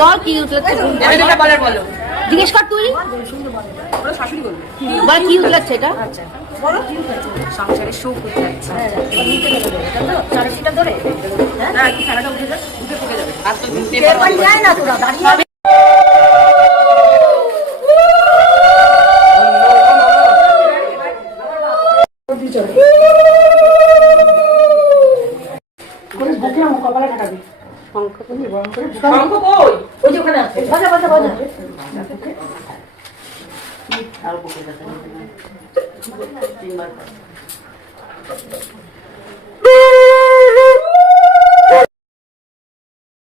বল কি উতলাচ্ছে, জিজ্ঞেস কর তুই, বল কি উতলাচ্ছে এটা। সংসারের সুখ উঠছে। ধরে না কি খেলাটা উঠে যাবে, উঠে পড়ে যাবে। আর তো যায় না তোরা দাঁড়িয়ে।